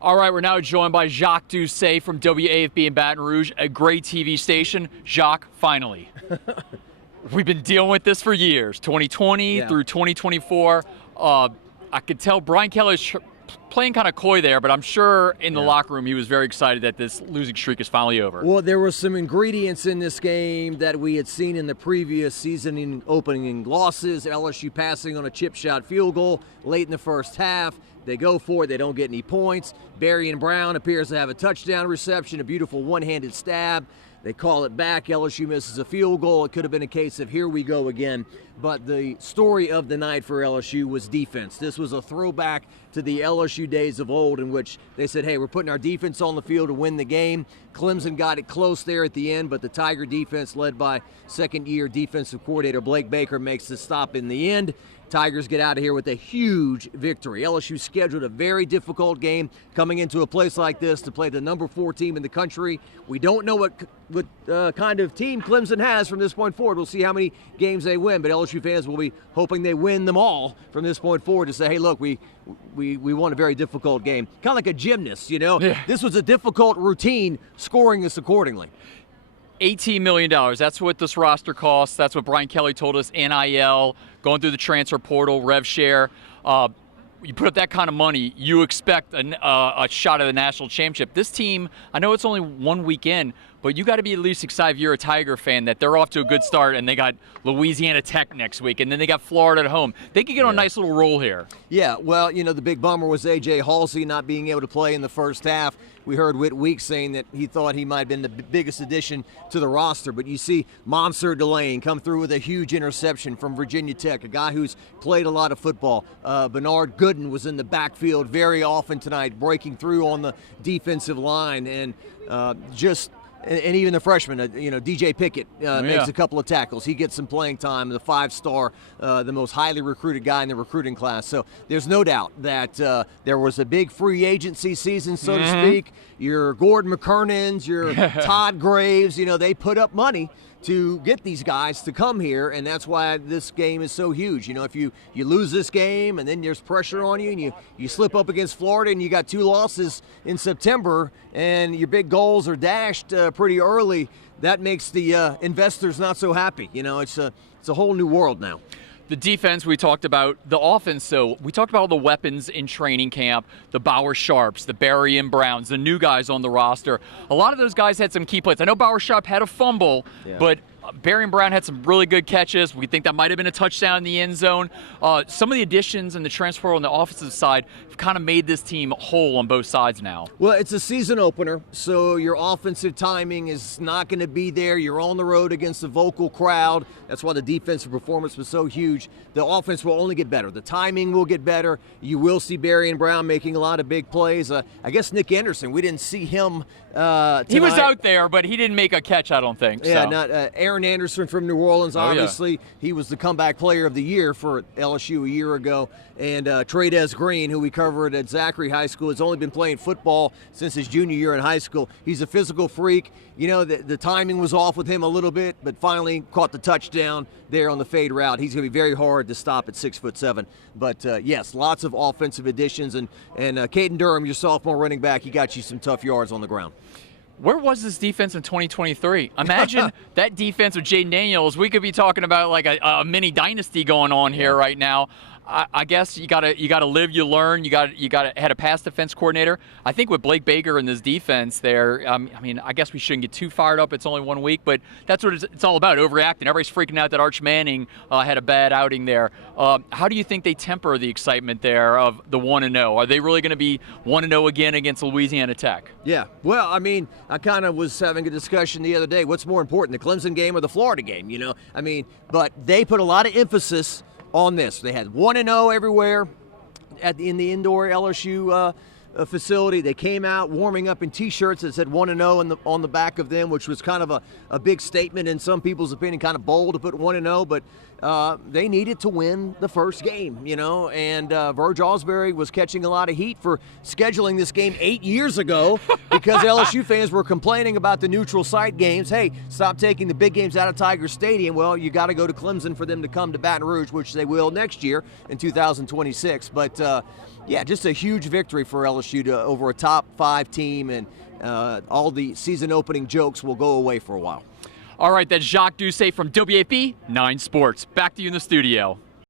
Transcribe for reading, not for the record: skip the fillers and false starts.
All right, we're now joined by Jacques Doucet from WAFB in Baton Rouge, a great TV station. Jacques, finally. We've been dealing with this for years, 2020 through 2024. I could tell Brian Kelly's playing kind of coy there, but I'm sure in the locker room he was very excited that this losing streak is finally over. Well, there were some ingredients in this game that we had seen in the previous season in opening losses. LSU passing on a chip shot field goal late in the first half. They go for it. They don't get any points. Berrien Brown appears to have a touchdown reception, a beautiful one-handed stab. They call it back. LSU misses a field goal. It could have been a case of here we go again. But the story of the night for LSU was defense. This was a throwback to the LSU days of old in which they said, hey, we're putting our defense on the field to win the game. Clemson got it close there at the end, but the Tiger defense, led by second-year defensive coordinator Blake Baker, makes the stop in the end. Tigers get out of here with a huge victory. LSU scheduled a very difficult game coming into a place like this to play the number 4 team in the country. We don't know what kind of team Clemson has from this point forward. We'll see how many games they win, but LSU fans will be hoping they win them all from this point forward to say, hey, look, we won a very difficult game. Kind of like a gymnast, you know? Yeah. This was a difficult routine, scoring this accordingly. $18 million. That's what this roster costs. That's what Brian Kelly told us. NIL, going through the transfer portal, rev share. You put up that kind of money, you expect a shot at the national championship. This team, I know it's only 1 week in, but you got to be at least excited if you're a Tiger fan that they're off to a good start and they got Louisiana Tech next week and then they got Florida at home. They could get on a nice little roll here. Yeah, well, you know, the big bummer was A.J. Halsey not being able to play in the first half. We heard Whit Weeks saying that he thought he might have been the biggest addition to the roster, but you see Monsieur Delane come through with a huge interception from Virginia Tech, a guy who's played a lot of football. Bernard Gooden was in the backfield very often tonight, breaking through on the defensive line, and and even the freshman, DJ Pickett makes a couple of tackles. He gets some playing time, the 5-star, the most highly recruited guy in the recruiting class. So there's no doubt that there was a big free agency season, so to speak. Your Gordon McKernans, your Todd Graves, they put up money to get these guys to come here, and that's why this game is so huge. If you lose this game and then there's pressure on you and you slip up against Florida and you got 2 losses in September and your big goals are dashed pretty early, that makes the investors not so happy. It's a whole new world now. The defense, we talked about. The offense, so we talked about all the weapons in training camp, the Bauer Sharps, the Berrien Browns, the new guys on the roster. A lot of those guys had some key plays. I know Bauer Sharp had a fumble, but Berrien Brown had some really good catches. We think that might have been a touchdown in the end zone. Some of the additions and the transfer on the offensive side have kind of made this team whole on both sides now. Well, it's a season opener, so your offensive timing is not going to be there. You're on the road against a vocal crowd. That's why the defensive performance was so huge. The offense will only get better. The timing will get better. You will see Berrien Brown making a lot of big plays. I guess Nick Anderson, we didn't see him tonight. He was out there, but he didn't make a catch, I don't think. Yeah, so. not Aaron Anderson from New Orleans, obviously. He was the comeback player of the year for LSU a year ago. And Trades Green, who we covered at Zachary High School, has only been playing football since his junior year in high school. He's a physical freak. The timing was off with him a little bit, but finally caught the touchdown there on the fade route. He's going to be very hard to stop at 6'7". But, yes, lots of offensive additions. And Caden Durham, your sophomore running back, he got you some tough yards on the ground. Where was this defense in 2023? Imagine that defense with Jaden Daniels. We could be talking about like a mini dynasty going on here right now. I guess you gotta live, you learn. You got had a pass defense coordinator. I think with Blake Baker and this defense there, I guess we shouldn't get too fired up. It's only 1 week, but that's what it's all about, overreacting. Everybody's freaking out that Arch Manning had a bad outing there. How do you think they temper the excitement there of the 1-0? Are they really going to be 1-0 again against Louisiana Tech? Yeah. Well, I kind of was having a discussion the other day. What's more important, the Clemson game or the Florida game? But they put a lot of emphasis on this. They had 1-0 everywhere in the indoor LSU facility. They came out warming up in T-shirts that said 1-0 on the back of them, which was kind of a big statement in some people's opinion, kind of bold to put 1-0, but they needed to win the first game, and Verge Osbury was catching a lot of heat for scheduling this game 8 years ago because LSU fans were complaining about the neutral site games. Hey, stop taking the big games out of Tiger Stadium. Well, you got to go to Clemson for them to come to Baton Rouge, which they will next year in 2026. But Yeah, just a huge victory for LSU over a top 5 team, and all the season opening jokes will go away for a while. All right, that's Jacques Doucet from WAP 9 Sports. Back to you in the studio.